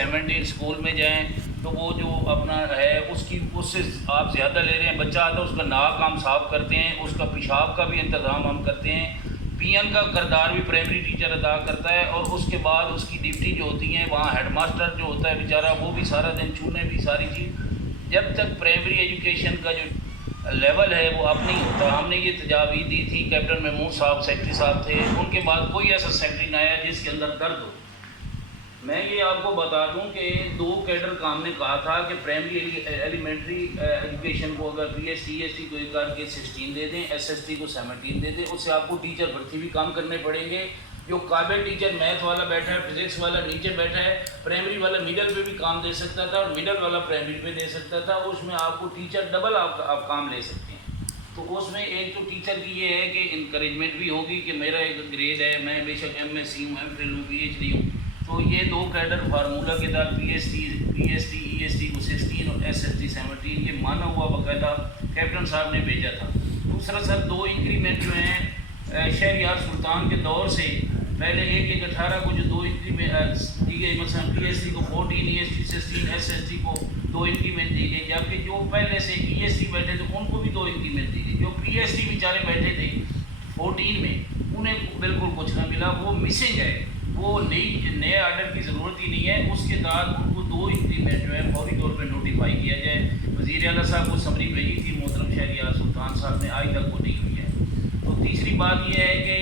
17 school میں جائیں تو وہ جو اپنا ہے اس سے آپ زیادہ لے رہے ہیں. بچہ آتا ہے اس کا ناک ہم صاف کرتے ہیں, اس کا پیشاب کا بھی انتظام ہم کرتے ہیں. پی این کا کردار بھی پرائمری ٹیچر ادا کرتا ہے, اور اس کے بعد اس کی ڈیوٹی جو ہوتی ہیں وہاں ہیڈ ماسٹر جو ہوتا ہے بیچارہ وہ بھی سارا دن چونے بھی ساری چیز. جب تک پرائمری ایجوکیشن کا جو لیول ہے وہ اب نہیں ہوتا. ہم نے یہ تجاویز دی تھی, کیپٹن محمود صاحب سیکٹری صاحب تھے, ان کے بعد کوئی ایسا سیکٹری نہ آیا جس کے اندر درد ہو. میں یہ آپ کو بتا دوں کہ 2 کیڈر کا ہم نے کہا تھا کہ پرائمری ایلیمنٹری ایجوکیشن کو اگر پی ایس ٹی کو ایک کر کے 16 دے دیں, ایس ایس ٹی کو 17 دے دیں, اس سے آپ کو ٹیچر بھرتی بھی کام کرنے پڑیں گے. جو قابل ٹیچر میتھ والا بیٹھا ہے, فزکس والا نیچے بیٹھا ہے, پرائمری والا میڈل پہ بھی کام دے سکتا تھا اور میڈل والا پرائمری پہ دے سکتا تھا. اس میں آپ کو ٹیچر ڈبل آپ کام لے سکتے ہیں. تو اس میں ایک تو ٹیچر کی یہ ہے کہ انکریجمنٹ بھی ہوگی کہ میرا ایک گریڈ ہے, میں بے شک ایم ایس سی ہوں, ایم فل ہوں, پی ایچ ڈی ہوں. تو یہ 2 کیڈر فارمولہ کے تحت P S T E S T کو 16 اور ایس ایس ٹی 17 یہ مانا ہوا باقاعدہ کیپٹن صاحب نے بھیجا تھا. دوسرا سر 2 انکریمنٹ جو ہیں شہریار سلطان کے دور سے پہلے 1/18 کو جو 2 انکریمنٹ دی گئی, مثلا پی ایس ٹی کو 14, E S T 16, S S T کو 2 انکریمنٹ دی گئی, جبکہ جو پہلے سے ای ایس ٹی بیٹھے تھے ان کو بھی 2 انکریمنٹ دی گئی. جو پی ایس ٹی بیچارے بیٹھے تھے 14 میں انہیں بالکل کچھ نہ ملا, وہ مسنگ ہے, وہ نئے آرڈر کی ضرورت ہی نہیں ہے. اس کے بعد ان کو 2 انکریمنٹ جو ہے فوری طور پہ نوٹیفائی کیا جائے. وزیر اعلیٰ صاحب کو سمری بھیجی تھی محترم شہریار سلطان صاحب نے, آج تک وہ نہیں ہوئی ہے. تو تیسری بات یہ ہے کہ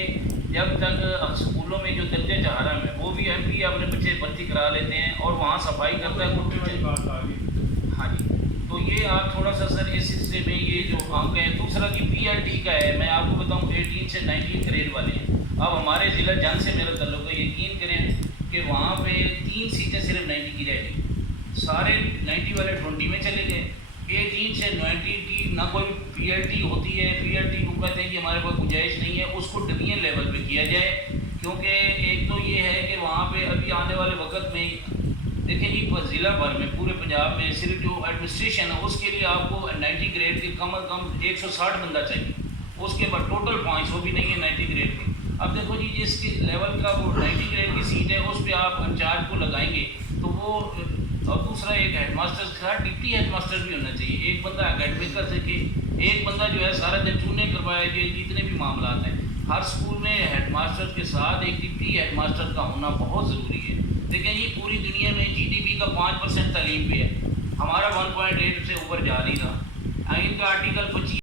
جب تک اسکولوں میں جو درجہ چہارم ہے وہ بھی ایم پی اپنے بچے بھرتی کرا لیتے ہیں اور وہاں صفائی کرتا ہے کوئی ٹیچر. ہاں جی, تو یہ آپ تھوڑا سا سر اس حصے میں یہ جو کام کا ہے. دوسرا کہ پی ایل ٹی کا ہے, میں آپ کو بتاؤں 18 سے 19 گریڈ والے ہیں. اب ہمارے ضلع جان سے میرا تعلق ہے, یقین کریں کہ وہاں پہ 3 سیٹیں صرف 90 کی رہ گئی, سارے 90 والے 20 میں چلے گئے. 18 سے 90 کی نہ کوئی پی ایل ٹی ہوتی ہے. پی ایل ٹی کو کہتے ہیں کہ ہمارے پاس گنجائش نہیں ہے, اس کو ڈویژن لیول پہ کیا جائے. کیونکہ ایک تو یہ ہے کہ وہاں پہ ابھی آنے والے وقت میں دیکھیں جی ضلع بھر میں پورے پنجاب میں صرف جو ایڈمنسٹریشن ہے اس کے لیے آپ کو 90 گریڈ کے کم از کم 160 بندہ چاہیے. اس کے بعد ٹوٹل پوائنٹس وہ بھی نہیں ہے 90 گریڈ کے. اب دیکھو جی جس کے لیول کا وہ 90 گریڈ کی سیٹ ہے اس پہ آپ انچارج کو لگائیں گے تو وہ, اور دوسرا ایک ہیڈ ماسٹر کا ڈپٹی ہیڈ ماسٹر بھی ہونا چاہیے. ایک بندہ اکیڈمک کر سکے, ایک بندہ جو ہے سارا دن چونے کروائے, یہ جتنے بھی معاملات ہیں. ہر اسکول میں ہیڈ ماسٹر کے ساتھ ایک ڈپٹی ہیڈ ماسٹر کا ہونا بہت ضروری ہے. دیکھیں یہ پوری دنیا میں جی ڈی پی کا 5% تعلیم پہ ہے, ہمارا 1.8 سے اوپر جا نہیں رہا. ان کا آرٹیکل 25